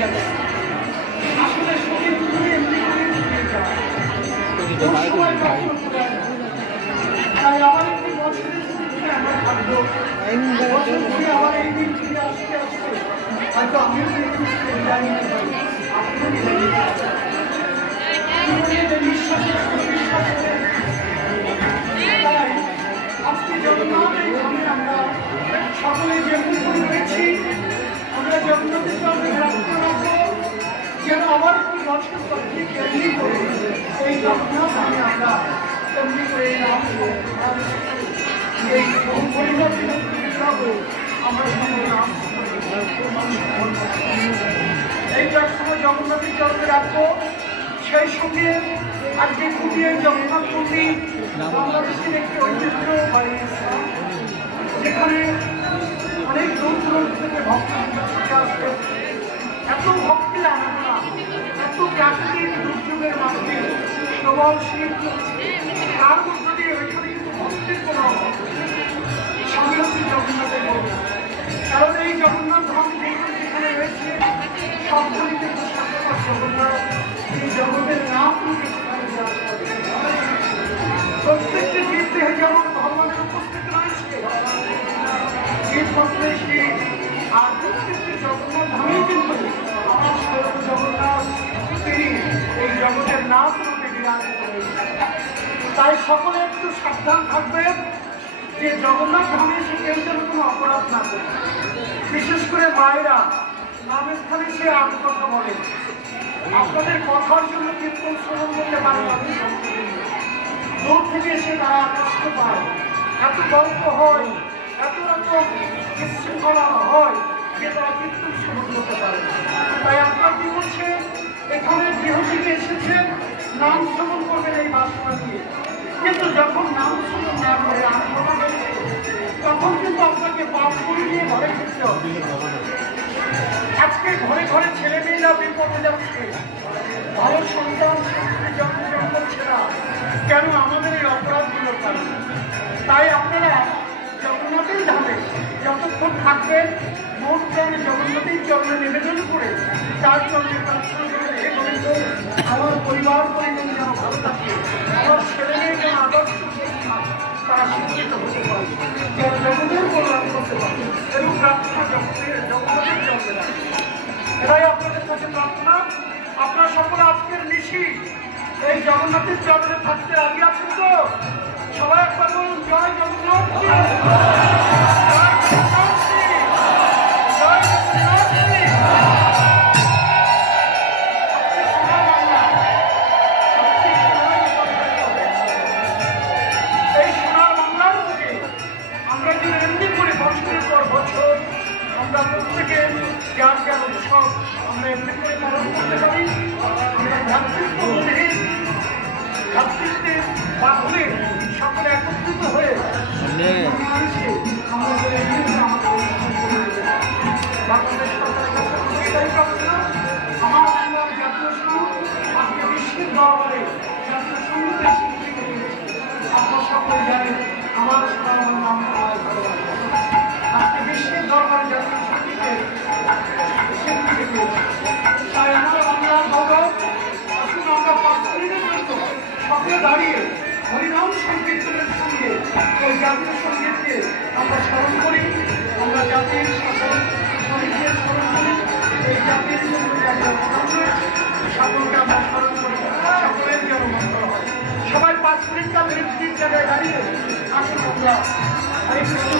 যাবে। আসলে শরীর তুলে এমনি করে দিয়ে যায়, সবাই কখনো তুলে না। তাই আবার একটি বছরের শুরুতে আমরা থাকবো, বছর ঘুরে আবার এই দিন ফিরে আসতে আসতে হয়তো আমিও জানি না, আপনিও নিঃশ্বাসের বিশ্বাস করে। তাই আজকে জগন্নাথ এই ধামে আমরা সকলে যেমনি করে রয়েছি, আমরা জগন্নাথের চরণে প্রার্থনা রাখবো যেন আবার একটি বছর পরে এমনি করে এই জগন্নাথ ধামে আমরা এমনি করে এই পরিবর্তিত আমরা নাম এই প্রার্থনা জগন্নাথের চরণে রাখবো। সেই সঙ্গে আজকে কুটিয়ে জগন্নাথ মন্দির বাংলাদেশের একটি ঐতিহ্য বানিয়েছে, যেখানে অনেক দূর দূরান্ত থেকে ভক্তরা ছুটে আসবে। এত ভক্তের আনন্দ, এত প্রাকৃতিক দুর্যোগের মাঝে প্রবল শীত চলছে, তার মধ্যে দিয়ে ওইখানে কিন্তু ভক্তের কোনো সঙ্গে হচ্ছে জগন্নাথের ভোগ। কারণ এই জগন্নাথ ধাম যেখানে রয়েছে সবখানে কিন্তু সাক্ষাৎ জগন্নাথ, এই জগতের নাম প্রত্যেকটি জীব দেহে যেমন ভগবানের উপস্থিত রয়েছে, জীবপত্রে শ্রী, আর প্রত্যেকটি জগন্নাথ ধামেই কিন্তু আমার স্বরূপ জগন্নাথ তিনি এই জগতের নাম রূপে বিরাজিত হয়েছে। তাই সকলে একটু সাবধান থাকবেন যে জগন্নাথ ধামে এসে কেউ যেন কোনো অপরাধ না করে। বিশেষ করে মায়েরা নামের স্থানে সে আম কথা বলে, আপনাদের কথার জন্য কীর্তন শ্রবণ করতে পারে না, দূর থেকে এসে তারা কষ্ট পায়, এত গল্প হয়, এত রকম বিশৃঙ্খলা হয় যে তারা কীর্তন শ্রবণ করতে পারে। তাই আপনার কি বলছে, এখানে গৃহ থেকে এসেছেন নাম শ্রবণ করবেন এই বাসনা দিয়ে, কিন্তু যখন নাম শ্রবণ না করে আনন্দ হয়েছে তখন কিন্তু আপনাকে পাপ করে নিয়ে ঘরে ফিরতে হবে। আজকে ঘরে ঘরে ছেলে মেয়েরা বিপদে যাচ্ছে, ভালো সন্তান জন্ম করছে না, কেন? আমাদের এই অপরাধগুলোর কারণে। তাই আপনারা জগন্নাথের ধামে যতক্ষণ থাকবেন মন প্রাণে জগন্নাথের চরণে নিবেদন করে তার চরণে প্রার্থনা করবেন, হে গোবিন্দ আমার পরিবার পরিজন যেন ভালো থাকে, আমার ছেলে মেয়ে যেন আদর্শ তারা শিক্ষিত হতে পারে, যেন জগতের কল্যাণ করতে পারে, এবং প্রার্থনা জগতের চরণে রাখে। এটাই আপনাদের কাছে প্রার্থনা। আপনারা সকলে আজকের নিশি এই জগন্নাথের চরণে থাকতে রাজি আছেন তো? সবাই একবার বলুন জয় জগন্নাথ, জয় জগন্নাথ, জয় জগন্নাথ। এই সোনার বাংলার থেকে আমরা যে এমনি করে বছরের পর বছর আমরা প্রত্যেকে যার যার উৎসব আমরা এমনি করে পালন করতে পারি, আমরা ভ্রাতৃত্বের বাঁধনে সকলে একত্রিত হয়ে বাংলাদেশ সরকারের কাছে এটাই প্রার্থনা। আমার বাংলার জাতীয় সঙ্গীত আজকে বিশ্বের দরবারে জাতীয় সঙ্গীতের স্বীকৃতি পেয়েছে। আপনার সকলে জানেন আমার সোনার বাংলা আমার ভালোবাসা আজকে বিশ্বের দরবারে জাতীয় সঙ্গীতের স্বীকৃতি পেয়েছে। তাই আমার বাংলার ভগৎ আসুন আমরা 5 মিনিটের জন্য সকলে দাঁড়িয়ে হরিনাম সংকীর্তনের সঙ্গে ওই জাতীয় সঙ্গীতকে আমরা স্মরণ করি, আমরা জাতির শহীদদের স্মরণ করি, এই জাতির সকলকে আমরা স্মরণ করি, সকলের যেন মঙ্গল হয়। সবাই 5 মিনিট তাদের জায়গায় দাঁড়িয়ে আসুন আমরা হরে কৃষ্ণ